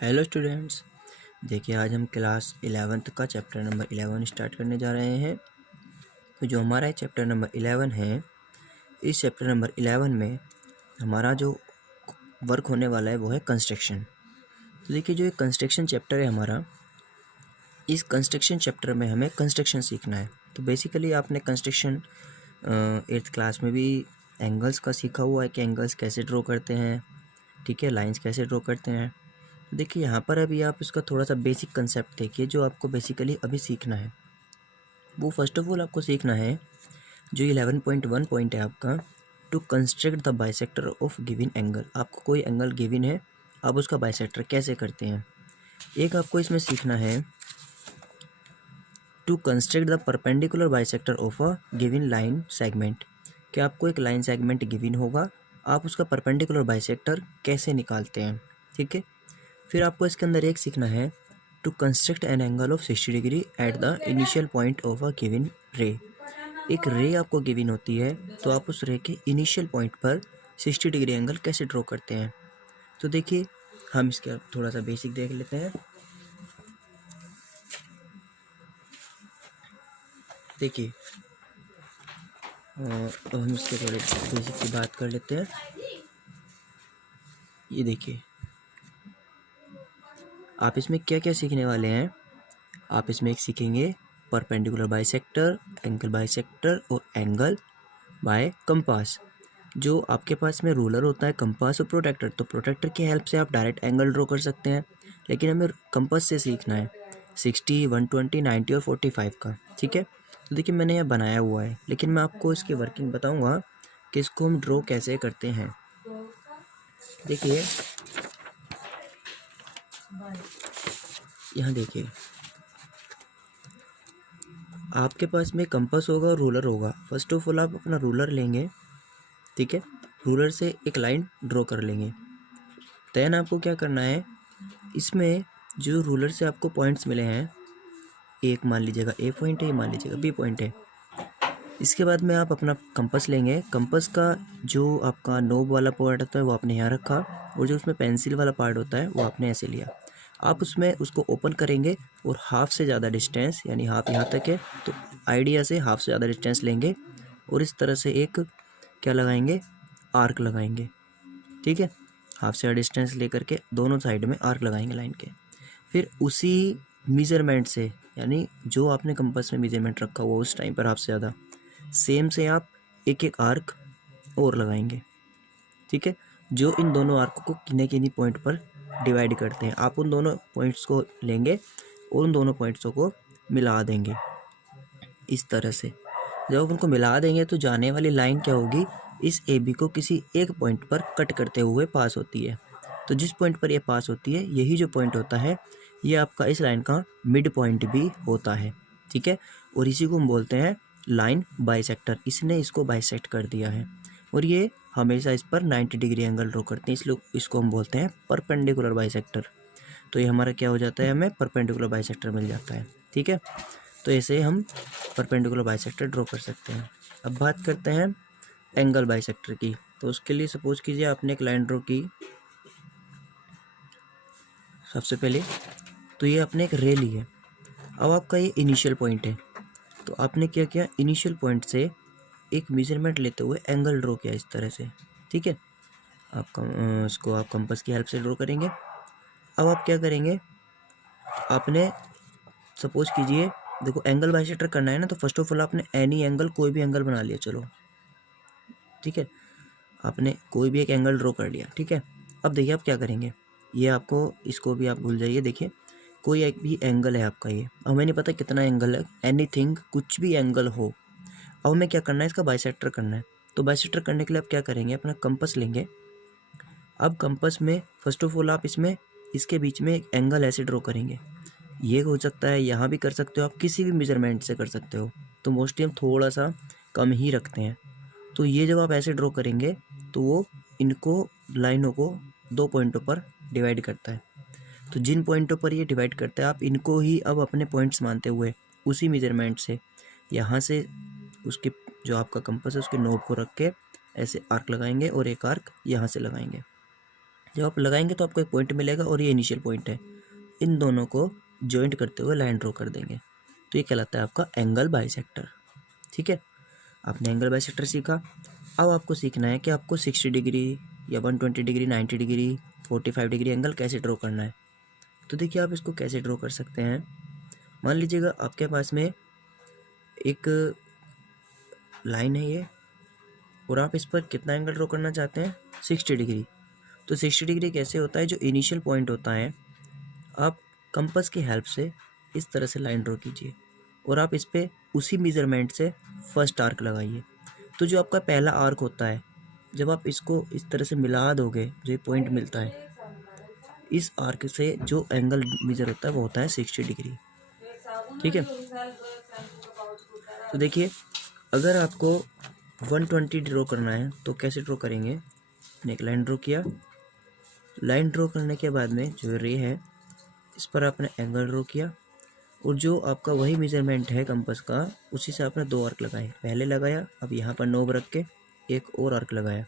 Hello students, देखिए आज हम क्लास 11th का चैप्टर नंबर 11 स्टार्ट करने जा रहे हैं। तो जो हमारा चैप्टर नंबर 11 है, इस चैप्टर नंबर 11 में हमारा जो वर्क होने वाला है वो है कंस्ट्रक्शन। तो देखिए जो एक कंस्ट्रक्शन चैप्टर है हमारा, इस कंस्ट्रक्शन चैप्टर में हमें कंस्ट्रक्शन सीखना है। तो बेसिकली आपने कंस्ट्रक्शन 8th क्लास में भी एंगल्स का सीखा हुआ है कि एंगल्स कैसे ड्रॉ करते हैं, ठीक है, लाइंस कैसे ड्रॉ करते हैं। तो देखिए यहाँ पर अभी आप इसका थोड़ा सा बेसिक कंसेप्ट देखिए जो आपको बेसिकली अभी सीखना है। वो फर्स्ट ऑफ ऑल आपको सीखना है जो 11.1 पॉइंट है आपका, to construct the bisector of given angle. आपको कोई एंगल गिवन है, आप उसका बाइसेक्टर कैसे करते हैं। एक आपको इसमें सीखना है to construct the perpendicular bisector of a given line segment, कि आपको एक लाइन सेगमेंट गिवन होगा, आप उसका परपेंडिकुलर बाइसेक्टर कैसे निकालते हैं, ठीक है। फिर आपको इसके अंदर एक सीखना है to construct an angle of 60 degree at the initial point of a given ray. एक रे आपको गिवन होती है, तो आप उस रे के इनिशियल पॉइंट पर 60 डिग्री एंगल कैसे ड्रॉ करते हैं। तो देखिए हम इसका थोड़ा सा बेसिक देख लेते हैं। देखिए तो हम इसके थोड़े बेसिक की बात कर लेते हैं। ये देखिए आप इसमें क्या क्या सीखने वाले हैं। आप इसमें एक सीखेंगे परपेंडिकुलर बाइसेक्टर, एंगल बाइसेक्टर और एंगल बाय कंपास। जो आपके पास में रूलर होता है, कंपास और प्रोटेक्टर, तो प्रोटेक्टर की हेल्प से आप डायरेक्ट एंगल ड्रॉ कर सकते हैं, लेकिन हमें कंपास से सीखना है 60, 120, 90 और 45 का, ठीक है। तो देखिए मैंने यह बनाया हुआ है, लेकिन मैं आपको इसकी वर्किंग बताऊंगा कि इसको हम ड्रॉ कैसे करते हैं। देखिए यहाँ देखिए आपके पास में कंपास होगा और रूलर होगा। फर्स्ट ऑफ ऑल आप अपना रूलर लेंगे, ठीक है, रूलर से एक लाइन ड्रॉ कर लेंगे। देन आपको क्या करना है, इसमें जो रूलर से आपको पॉइंट्स मिले हैं, एक मान लीजिएगा ए पॉइंट है, ये मान लीजिएगा बी पॉइंट है। इसके बाद में आप अपना कंपास लेंगे। कंपास का जो आपका नोब वाला पार्ट होता है वो आपने यहाँ रखा, और जो उसमें पेंसिल वाला पार्ट होता है वो आपने ऐसे लिया। आप उसमें उसको ओपन करेंगे और हाफ से ज़्यादा डिस्टेंस, यानी हाफ यहाँ तक है तो आइडिया से हाफ से ज़्यादा डिस्टेंस लेंगे और इस तरह से एक क्या लगाएंगे, आर्क लगाएंगे, ठीक है। हाफ से ज़्यादा डिस्टेंस लेकर के दोनों साइड में आर्क लगाएंगे लाइन के। फिर उसी मेज़रमेंट से, यानी जो आपने कंपास में मेज़रमेंट रखा हुआ उस टाइम पर हाफ से ज़्यादा, सेम से आप एक एक आर्क और लगाएंगे, ठीक है, जो इन दोनों आर्क को किन्हीं किन्हीं पॉइंट पर डिवाइड करते हैं। आप उन दोनों पॉइंट्स को लेंगे और उन दोनों पॉइंट्सों को मिला देंगे इस तरह से। जब उनको मिला देंगे तो जाने वाली लाइन क्या होगी, इस ए बी को किसी एक पॉइंट पर कट करते हुए पास होती है। तो जिस पॉइंट पर यह पास होती है, यही जो पॉइंट होता है ये आपका इस लाइन का मिड पॉइंट भी होता है, ठीक है। और इसी को हम बोलते हैं लाइन बाइसेक्टर। इसने इसको बाइसेक्ट कर दिया है और ये हमेशा इस पर 90 डिग्री एंगल ड्रॉ करते हैं, इसलिए इसको हम बोलते हैं परपेंडिकुलर बाइसेक्टर। तो ये हमारा क्या हो जाता है, हमें परपेंडिकुलर बाइसेक्टर मिल जाता है, ठीक है। तो ऐसे हम परपेंडिकुलर बाइसेक्टर ड्रॉ कर सकते हैं। अब बात करते हैं एंगल बाइसेक्टर की। तो उसके लिए सपोज कीजिए आपने एक लाइन ड्रॉ की सबसे पहले, तो ये आपने एक रे ली है। अब आपका ये इनिशियल पॉइंट है, तो आपने क्या किया, इनिशियल पॉइंट से एक मेजरमेंट लेते हुए एंगल ड्रॉ किया इस तरह से, ठीक है। आप इसको आप कंपास की हेल्प से ड्रॉ करेंगे। अब आप क्या करेंगे, आपने सपोज कीजिए, देखो एंगल बाइसेक्टर करना है ना, तो फर्स्ट ऑफ ऑल आपने एनी एंगल, कोई भी एंगल बना लिया, चलो ठीक है, आपने कोई भी एक एंगल ड्रॉ कर लिया, ठीक है। अब देखिए आप क्या करेंगे, ये आपको, इसको भी आप भूल जाइए। देखिए कोई एक भी एंगल है आपका, ये हमें नहीं पता कितना एंगल है, एनीथिंग, कुछ भी एंगल हो। अब हमें क्या करना है, इसका बाइसेक्टर करना है। तो बाइसेक्टर करने के लिए आप क्या करेंगे, अपना कंपास लेंगे। अब कंपास में फर्स्ट ऑफ ऑल आप इसमें इसके बीच में एक एंगल ऐसे ड्रॉ करेंगे। ये हो सकता है, यहाँ भी कर सकते हो आप, किसी भी मेजरमेंट से कर सकते हो। तो मोस्टली हम थोड़ा सा कम ही रखते हैं। तो ये जब आप ऐसे ड्रॉ करेंगे तो वो इनको लाइनों को दो पॉइंटों पर डिवाइड करता है। तो जिन पॉइंटों पर ये डिवाइड करता है, आप इनको ही अब अपने पॉइंट्स मानते हुए उसी मेजरमेंट से यहाँ से उसके जो आपका कंपास है उसके नोब को रख के ऐसे आर्क लगाएंगे और एक आर्क यहाँ से लगाएंगे। जब आप लगाएंगे तो आपको एक पॉइंट मिलेगा और ये इनिशियल पॉइंट है, इन दोनों को जॉइंट करते हुए लाइन ड्रॉ कर देंगे, तो ये कहलाता है आपका एंगल बाइसेक्टर। ठीक है, आपने एंगल बाइसेक्टर सीखा। अब आपको सीखना है कि आपको 60 डिग्री या 120 डिग्री, 90 डिग्री, 45 डिग्री एंगल कैसे ड्रॉ करना है। तो देखिए आप इसको कैसे ड्रॉ कर सकते हैं। मान लीजिएगा आपके पास में एक लाइन है ये, और आप इस पर कितना एंगल ड्रॉ करना चाहते हैं, 60 डिग्री। तो 60 डिग्री कैसे होता है, जो इनिशियल पॉइंट होता है, आप कंपास की हेल्प से इस तरह से लाइन ड्रॉ कीजिए और आप इस पर उसी मेज़रमेंट से फर्स्ट आर्क लगाइए। तो जो आपका पहला आर्क होता है, जब आप इसको इस तरह से मिला दोगे, जो पॉइंट मिलता है, इस आर्क से जो एंगल मेजर होता है वो होता है 60 डिग्री। ठीक है, तो देखिए अगर आपको 120 ड्रॉ करना है तो कैसे ड्रॉ करेंगे। आपने एक लाइन ड्रॉ किया, लाइन ड्रॉ करने के बाद में जो रे है इस पर आपने एंगल ड्रॉ किया, और जो आपका वही मेजरमेंट है कंपास का, उसी से आपने दो आर्क लगाए। पहले लगाया, अब यहाँ पर नोब रख के एक और आर्क लगाया,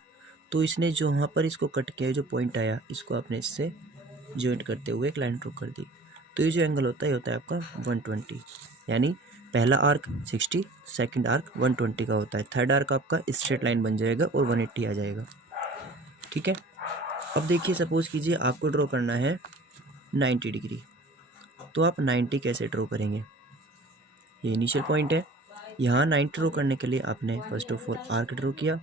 तो इसने जो वहाँ पर इसको कट किया, जो पॉइंट आया, इसको आपने इससे जॉइंट करते हुए एक लाइन ड्रॉ कर दी। तो ये जो एंगल होता है ये होता है आपका 120, यानी पहला आर्क 60, सेकंड आर्क 120 का होता है, थर्ड आर्क आपका स्ट्रेट लाइन बन जाएगा और 180 आ जाएगा। ठीक है, अब देखिए सपोज कीजिए आपको ड्रॉ करना है 90 डिग्री, तो आप 90 कैसे ड्रॉ करेंगे। ये इनिशियल पॉइंट है, यहाँ 90 ड्रॉ करने के लिए आपने first of all arc draw किया,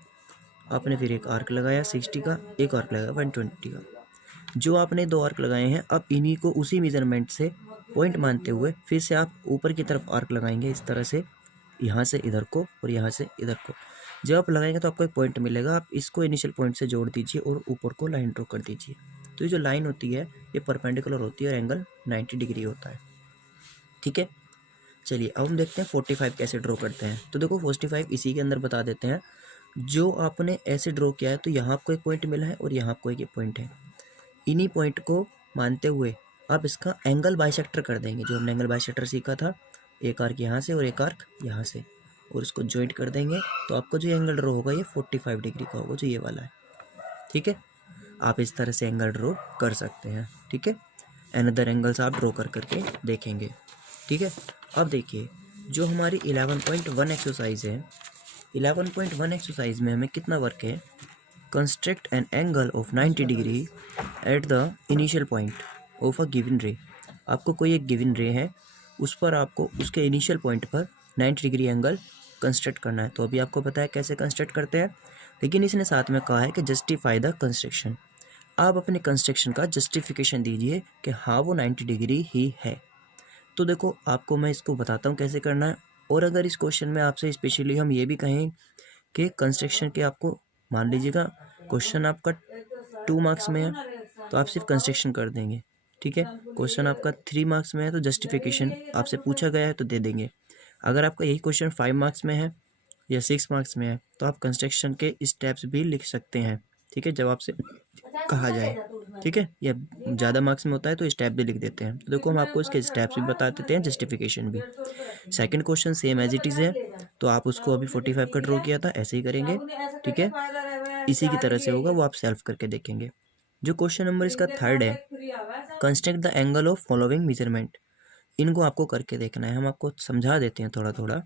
आपने फिर एक आर्क लगाया 60 का, एक आर्क लगाया 120 का। जो आपने दो आर्क लगाए हैं, अब इन्हीं को उसी मेजरमेंट से पॉइंट मानते हुए फिर से आप ऊपर की तरफ आर्क लगाएंगे, इस तरह से, यहाँ से इधर को और यहाँ से इधर को। जब आप लगाएंगे तो आपको एक पॉइंट मिलेगा, आप इसको इनिशियल पॉइंट से जोड़ दीजिए और ऊपर को लाइन ड्रॉ कर दीजिए। तो ये जो लाइन होती है ये परपेंडिकुलर होती है और एंगल 90 डिग्री होता है। ठीक है, चलिए अब हम देखते हैं 45 कैसे ड्रॉ करते हैं। तो देखो 45 इसी के अंदर बता देते हैं। जो आपने ऐसे ड्रॉ किया है, तो यहाँ आपको एक पॉइंट मिला है और यहाँ आपको एक पॉइंट है, इन्हीं पॉइंट को मानते हुए आप इसका एंगल बाइसेक्टर कर देंगे। जो हमने एंगल बाइसेक्टर सीखा था, एक आर्क यहाँ से और एक आर्क यहाँ से, और इसको जॉइंट कर देंगे, तो आपको जो एंगल ड्रॉ होगा ये 45 डिग्री का होगा, जो ये वाला है। ठीक है, आप इस तरह से एंगल ड्रॉ कर सकते हैं। ठीक है, अनदर एंगल्स आप ड्रॉ कर करके देखेंगे। ठीक है, अब देखिए जो हमारी 11.1 एक्सरसाइज है, 11.1 एक्सरसाइज में हमें कितना वर्क है, construct an angle of 90 degree at the initial point of a given रे। आपको कोई एक गिवन रे है, उस पर आपको उसके इनिशियल पॉइंट पर 90 डिग्री एंगल कंस्ट्रक्ट करना है। तो अभी आपको पता है कैसे कंस्ट्रक्ट करते हैं, लेकिन इसने साथ में कहा है कि जस्टिफाई द कंस्ट्रक्शन। आप अपने कंस्ट्रक्शन का जस्टिफिकेशन दीजिए कि हाँ वो 90 डिग्री ही है। तो देखो आपको मैं इसको बताता हूँ कैसे करना है। और अगर इस क्वेश्चन में आपसे स्पेशली हम ये भी कहें कि कंस्ट्रक्शन के आपको, मान लीजिएगा क्वेश्चन आपका 2 मार्क्स में है तो आप सिर्फ कंस्ट्रक्शन कर देंगे। ठीक है, क्वेश्चन आपका 3 मार्क्स में है तो जस्टिफिकेशन आपसे पूछा गया है तो दे देंगे। अगर आपका यही क्वेश्चन 5 मार्क्स में है या 6 मार्क्स में है तो आप कंस्ट्रक्शन के स्टेप्स भी लिख सकते हैं। ठीक है, जब आपसे कहा जाए। ठीक है, या ज़्यादा मार्क्स में होता है तो स्टेप भी लिख देते हैं। तो देखो हम आपको इसके स्टेप्स भी बता देते हैं, जस्टिफिकेशन भी। Second question same as it is है, तो आप उसको अभी 45 का ड्रॉ किया था, ऐसे ही करेंगे। ठीक है, इसी की तरह से होगा, वो आप सेल्फ करके देखेंगे। जो क्वेश्चन नंबर इसका थर्ड है, construct the angle of following measurement, इनको आपको करके देखना है। हम आपको समझा देते हैं थोड़ा थोड़ा।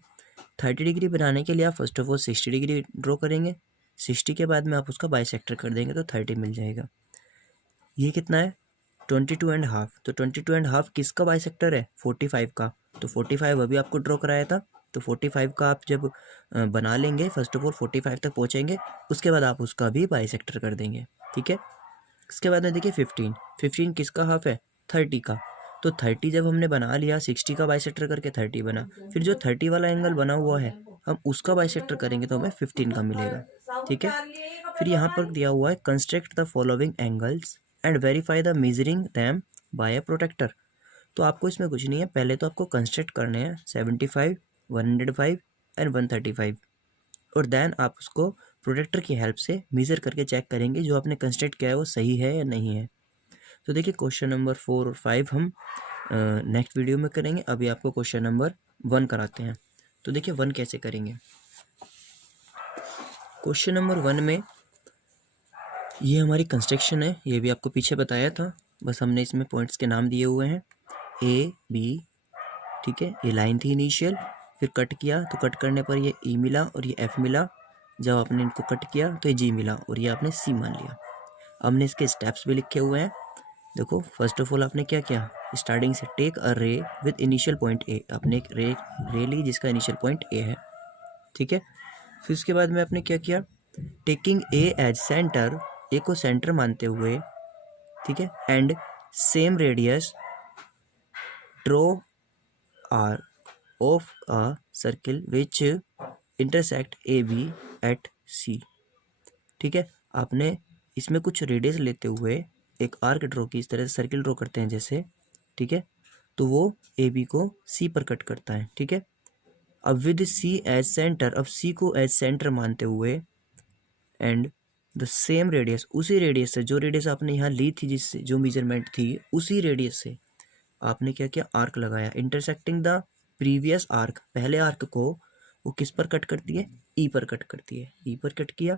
30 डिग्री बनाने के लिए आप first of all 60 degree draw करेंगे, 60 के बाद में आप उसका बाइसेक्टर कर देंगे तो 30 मिल जाएगा। ये कितना है, 22.5। तो 22.5 किसका बाइसेक्टर है, 45 का। तो 45 अभी आपको ड्रॉ कराया था, तो 45 का आप जब बना लेंगे, फर्स्ट ऑफ ऑल 45 तक पहुँचेंगे, उसके बाद आप उसका भी बाइसेक्टर कर देंगे। ठीक है, इसके बाद में देखिए 15 किसका हाफ है, 30 का। तो 30 जब हमने बना लिया, 60 का बाइसेक्टर करके 30 बना, फिर जो 30 वाला एंगल बना हुआ है हम उसका बाइसेक्टर करेंगे तो हमें 15 का मिलेगा। ठीक है, फिर यहाँ पर दिया हुआ है construct the following angles and verify the measuring them by a protractor. तो आपको इसमें कुछ नहीं है, पहले तो आपको कंस्ट्रक्ट करने हैं 75, 105 एंड 135, और देन आप उसको प्रोटेक्टर की हेल्प से मेज़र करके चेक करेंगे जो आपने कंस्ट्रक्ट किया है वो सही है या नहीं है। तो देखिए क्वेश्चन नंबर 4 और 5 हम नेक्स्ट वीडियो में करेंगे। अभी आपको क्वेश्चन नंबर 1 कराते हैं। तो देखिए 1 कैसे करेंगे। क्वेश्चन नंबर 1 में ये हमारी कंस्ट्रक्शन है, ये भी आपको पीछे बताया था, बस हमने इसमें पॉइंट्स के नाम दिए हुए हैं ए बी, ठीक है। ये लाइन थी इनिशियल, फिर कट किया तो कट करने पर ये ई मिला और ये एफ मिला, जब आपने इनको कट किया तो ये जी मिला और ये आपने सी मान लिया। हमने इसके स्टेप्स भी लिखे हुए हैं, देखो। फर्स्ट ऑफ ऑल आपने क्या किया, स्टार्टिंग से टेक अ रे विद इनिशियल पॉइंट ए, आपने एक रे ली जिसका इनिशियल पॉइंट ए है, ठीक है। फिर उसके बाद में आपने क्या किया, taking A as centre, A को सेंटर मानते हुए, ठीक है, and same radius draw arc of a circle which intersect A B at C, ठीक है। आपने इसमें कुछ रेडियस लेते हुए एक आर्क ड्रॉ की, इस तरह से सर्किल ड्रॉ करते हैं जैसे, ठीक है, तो वो ए बी को सी पर कट करता है, ठीक है। अब विद सी एज सेंटर, अब सी को एज सेंटर मानते हुए एंड द सेम रेडियस, उसी रेडियस से, जो रेडियस आपने यहाँ ली थी, जिससे जो मेजरमेंट थी, उसी रेडियस से आपने क्या किया, आर्क लगाया, इंटरसेक्टिंग द प्रीवियस आर्क, पहले आर्क को वो किस पर कट करती है, ई पर कट करती है, ई पर कट किया।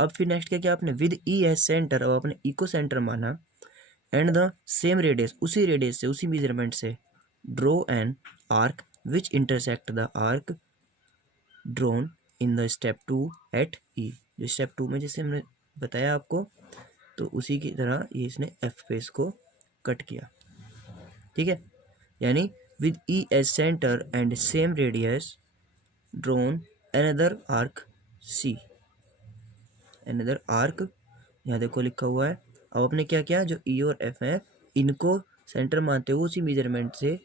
अब फिर नेक्स्ट क्या किया आपने, विद ई एज सेंटर, अब आपने ई को सेंटर माना, एंड द सेम रेडियस, उसी रेडियस से, उसी मेजरमेंट से, draw an arc which intersect the arc drawn in the step 2 at E, जो स्टेप 2 में जैसे हमने बताया आपको, तो उसी की तरह ये इसने एफ पे इसको कट किया, ठीक है। यानी with E as centre and same radius drawn another arc C, another arc, यहाँ देखो लिखा हुआ है। अब आपने क्या किया, जो ई और एफ है इनको सेंटर मानते हुए उसी मेजरमेंट से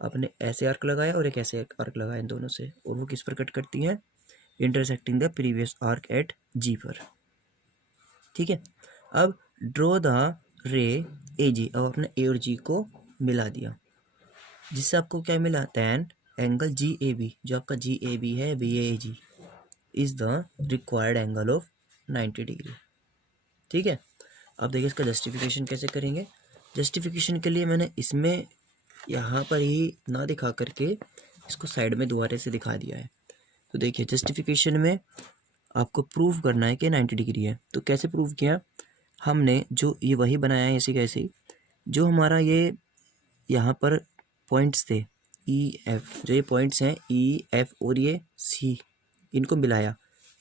आपने ऐसे आर्क लगाया और एक ऐसे आर्क लगाया इन दोनों से, और वो किस पर कट करती हैं, intersecting the previous arc at G पर, ठीक है। अब ड्रॉ द रे ए जी, अब आपने ए और जी को मिला दिया, जिससे आपको क्या मिला, then angle G A B, जो आपका जी ए बी है, B A G is the required angle of 90 degree, ठीक है। अब देखिए इसका जस्टिफिकेशन कैसे करेंगे। जस्टिफिकेशन के लिए मैंने इसमें यहाँ पर ही ना दिखा करके इसको साइड में दोबारा से दिखा दिया है। तो देखिए जस्टिफिकेशन में आपको प्रूव करना है कि 90 डिग्री है, तो कैसे प्रूव किया हमने, जो ये वही बनाया है ऐसी कैसी, जो हमारा ये यहाँ पर पॉइंट्स थे ई एफ, जो ये पॉइंट्स हैं ई एफ और ये सी, इनको मिलाया,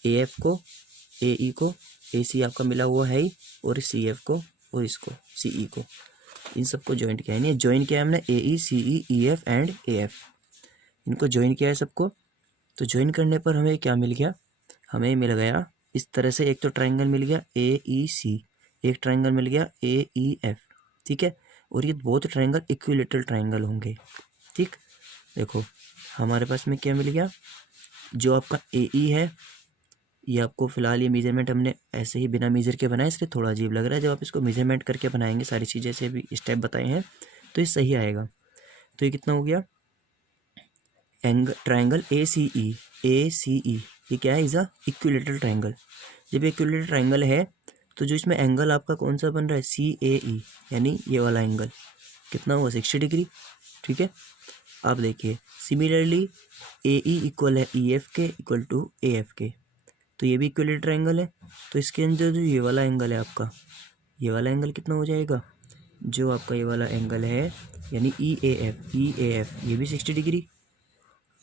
ए एफ को, ए ई को, ए सी आपका मिला हुआ है ही, और सी एफ को और इसको सी ई को, इन सबको ज्वाइन किया, यानी ज्वाइन किया हमने A E C E F and A F, इनको ज्वाइन किया है सबको। तो ज्वाइन करने पर हमें क्या मिल गया, हमें मिल गया इस तरह से, एक तो ट्रायंगल मिल गया ए ई सी, एक ट्रायंगल मिल गया ए ई एफ, ठीक है। और ये बहुत ट्रायंगल इक्विलेटरल ट्रायंगल होंगे, ठीक। देखो हमारे पास में क्या मिल गया, जो आपका ए ई है, ये आपको फिलहाल ये मेजरमेंट हमने ऐसे ही बिना मेजर के बनाया, इसलिए थोड़ा अजीब लग रहा है, जब आप इसको मेजरमेंट करके बनाएंगे, सारी चीज़ें से भी स्टेप बताए हैं, तो ये सही आएगा। तो ये कितना हो गया, ट्रायंगल ए सी ई, ये क्या है, इज़ अ इक्विलेटरल ट्रायंगल। जब ये इक्विलेटरल ट्रायंगल है तो जो इसमें एंगल आपका कौन सा बन रहा है, सी ए ई, यानी ये वाला एंगल कितना हुआ, 60 डिग्री, ठीक है। आप देखिए सिमिलरली ए ई इक्वल है ई एफ के इक्वल टू ए एफ के, तो ये भी इक्विलेटरल ट्रायंगल है, तो इसके अंदर जो ये वाला एंगल है आपका, ये वाला एंगल कितना हो जाएगा, जो आपका ये वाला एंगल है यानी ई ए एफ, ये भी 60 डिग्री।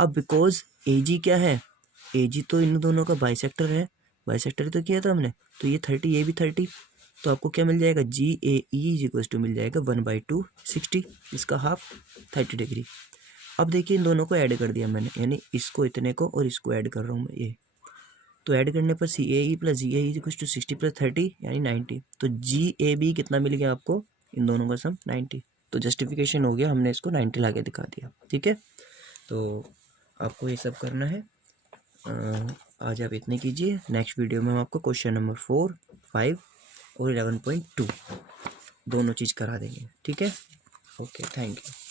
अब बिकॉज ए जी क्या है, ए जी तो इन दोनों का बाइसेक्टर है, बाइसेक्टर तो किया था हमने, तो ये 30, ये भी 30, तो आपको क्या मिल जाएगा, जी ए ई इज इक्वल टू मिल जाएगा 1/2 60, इसका हाफ 30 डिग्री। अब देखिए इन दोनों को ऐड कर दिया मैंने, यानी इसको इतने को और इसको ऐड कर रहा हूँ मैं, ये तो ऐड करने पर C A E plus G A is equal to 60 + 30 यानी 90, तो जी ए बी कितना मिल गया आपको, इन दोनों का सम 90। तो जस्टिफिकेशन हो गया, हमने इसको 90 ला के दिखा दिया, ठीक है। तो आपको ये सब करना है, आज आप इतने कीजिए। नेक्स्ट वीडियो में हम आपको क्वेश्चन नंबर 4, 5 और 11.2 दोनों चीज़ करा देंगे, ठीक है। Okay, thank you.